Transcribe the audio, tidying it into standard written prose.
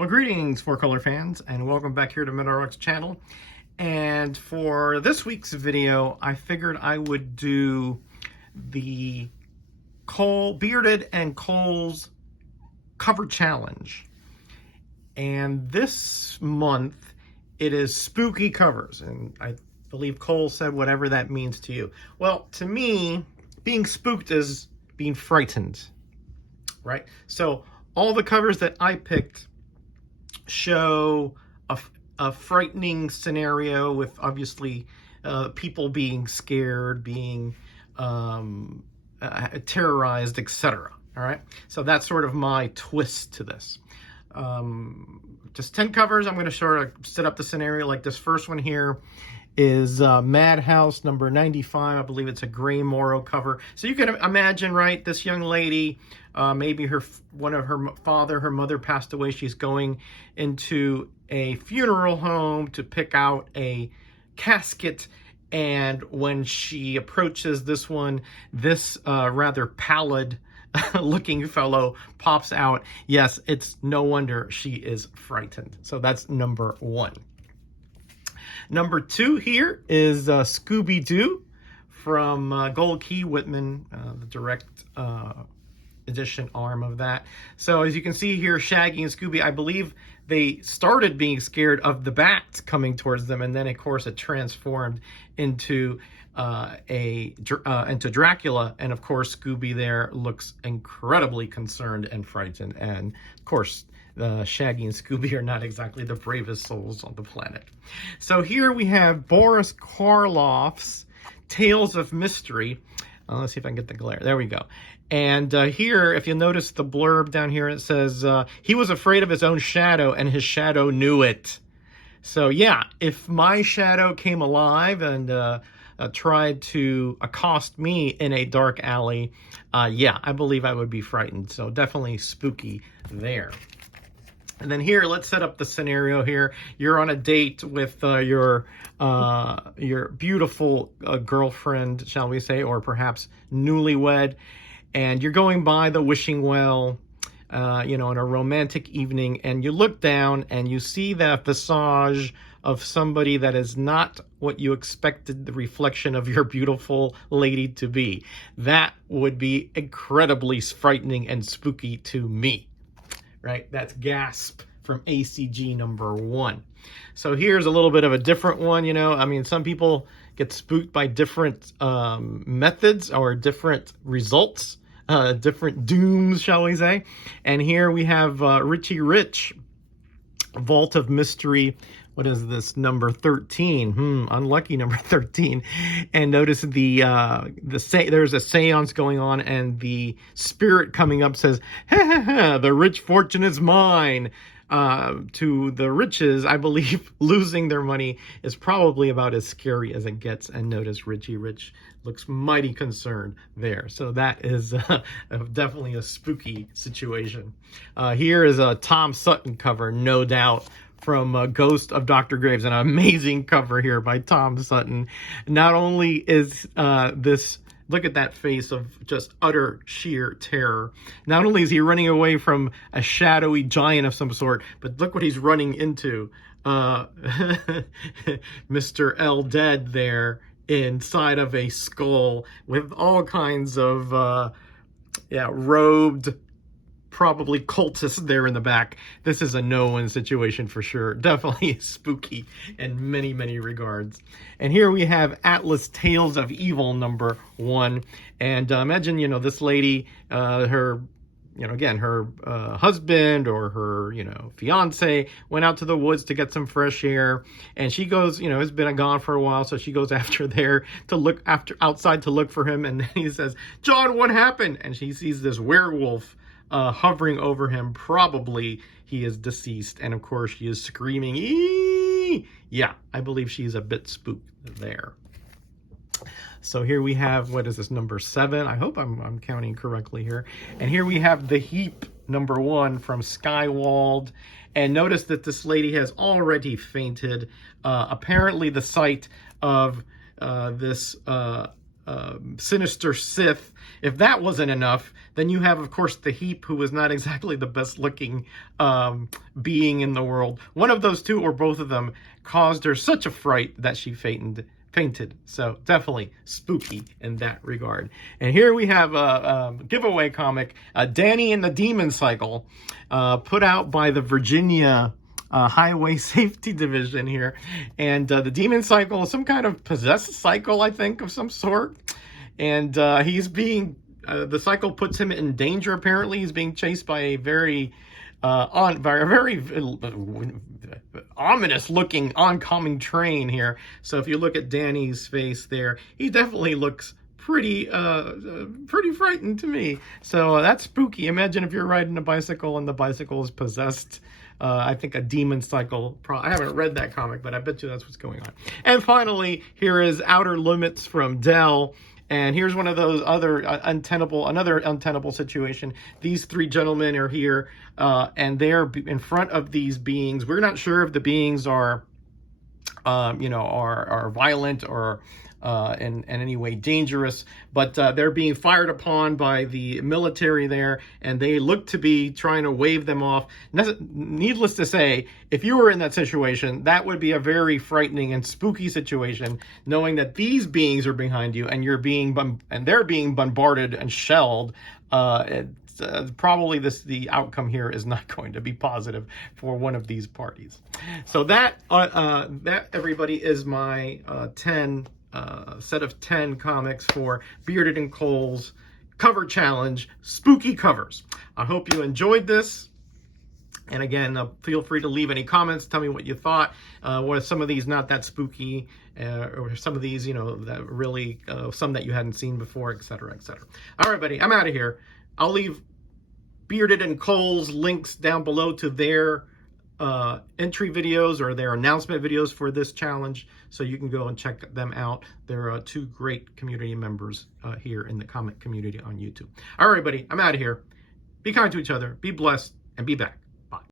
Well, greetings, four-color fans, and welcome back here to MetaRock's channel. And for this week's video, I figured I would do the Bearded and Cole's cover challenge. And this month, it is spooky covers, and I believe Cole said whatever that means to you. Well, to me, being spooked is being frightened, right? So all the covers that I picked show a frightening scenario with obviously people being scared, being terrorized, etc. All right, so that's sort of my twist to this. Just 10 covers. I'm going to sort of set up the scenario like this. First one here is Madhouse number 95. I believe it's a Gray Morrow cover. So you can imagine, right, this young lady, maybe her mother passed away. She's going into a funeral home to pick out a casket, and when she approaches this one, this rather pallid looking fellow pops out. Yes, it's no wonder she is frightened. So that's number one. Number two here is Scooby Doo from Gold Key Whitman, the direct edition arm of that. So as you can see here, Shaggy and Scooby, I believe they started being scared of the bats coming towards them, and then of course it transformed into into Dracula, and of course Scooby there looks incredibly concerned and frightened, and of course Shaggy and Scooby are not exactly the bravest souls on the planet. So here we have Boris Karloff's Tales of Mystery. Let's see if I can get the glare. There we go. And here, if you notice the blurb down here, it says, he was afraid of his own shadow and his shadow knew it. So yeah, if my shadow came alive and tried to accost me in a dark alley, yeah, I believe I would be frightened. So definitely spooky there. And then here, let's set up the scenario here. You're on a date with your beautiful girlfriend, shall we say, or perhaps newlywed, and you're going by the wishing well, you know, on a romantic evening, and you look down and you see that visage of somebody that is not what you expected the reflection of your beautiful lady to be. That would be incredibly frightening and spooky to me. Right, that's Gasp from ACG number 1. So here's a little bit of a different one. You know, I mean, some people get spooked by different methods or different results, different dooms, shall we say. And here we have Richie Rich, Vault of Mystery. What is this, number 13? Unlucky number 13. And notice there's a seance going on, and the spirit coming up says, ha, ha, ha, the rich fortune is mine. To the riches, I believe losing their money is probably about as scary as it gets. And notice Richie Rich looks mighty concerned there. So that is definitely a spooky situation. Here is a Tom Sutton cover, no doubt, from Ghost of Dr. Graves, an amazing cover here by Tom Sutton. Not only is this, look at that face of just utter sheer terror. Not only is he running away from a shadowy giant of some sort, but look what he's running into. Mr. L dead there inside of a skull with all kinds of robed, probably cultists there in the back. This is a no-win situation for sure. Definitely spooky in many, many regards. And here we have Atlas Tales of Evil number 1. And imagine, you know, this lady, her husband or her, fiance went out to the woods to get some fresh air, and she goes, has been gone for a while, so she goes after there to look outside to look for him, and then he says, "John, what happened?" And she sees this werewolf hovering over him. Probably he is deceased, and of course she is screaming, "Eee!" Yeah, I believe she's a bit spooked there. So here we have, what is this, number 7? I hope I'm counting correctly here. And here we have The Heap, number 1 from Skywald. And notice that this lady has already fainted. Apparently the sight of this sinister Sith. If that wasn't enough, then you have, of course, the Heap, who is not exactly the best looking being in the world. One of those two or both of them caused her such a fright that she fainted. So definitely spooky in that regard. And here we have a giveaway comic, Danny and the Demon Cycle, put out by the Virginia Highway Safety Division here. And the Demon Cycle is some kind of possessed cycle, I think, of some sort. And he's being, the cycle puts him in danger, apparently. He's being chased by a very ominous looking oncoming train here. So if you look at Danny's face there, he definitely looks pretty frightened to me. So that's spooky. Imagine if you're riding a bicycle and the bicycle is possessed. I think a demon cycle. I haven't read that comic, but I bet you that's what's going on. And finally, here is Outer Limits from Dell. And here's one of those other another untenable situation. These three gentlemen are here, and they're in front of these beings. We're not sure if the beings are, are violent or in any way dangerous, but they're being fired upon by the military there, and they look to be trying to wave them off. Needless to say, if you were in that situation, that would be a very frightening and spooky situation, knowing that these beings are behind you and they're being bombarded and shelled. Probably the outcome here is not going to be positive for one of these parties. So that everybody is my 10 set of 10 comics for Bearded and Cole's cover challenge, spooky covers. I hope you enjoyed this. And again, feel free to leave any comments. Tell me what you thought. Were some of these not that spooky, or some of these, that really, some that you hadn't seen before, etc., etc. All right, buddy, I'm out of here. I'll leave Bearded and Cole's links down below to their entry videos or their announcement videos for this challenge, so you can go and check them out. They're two great community members here in the comic community on YouTube. All right, buddy, I'm out of here. Be kind to each other, be blessed, and be back.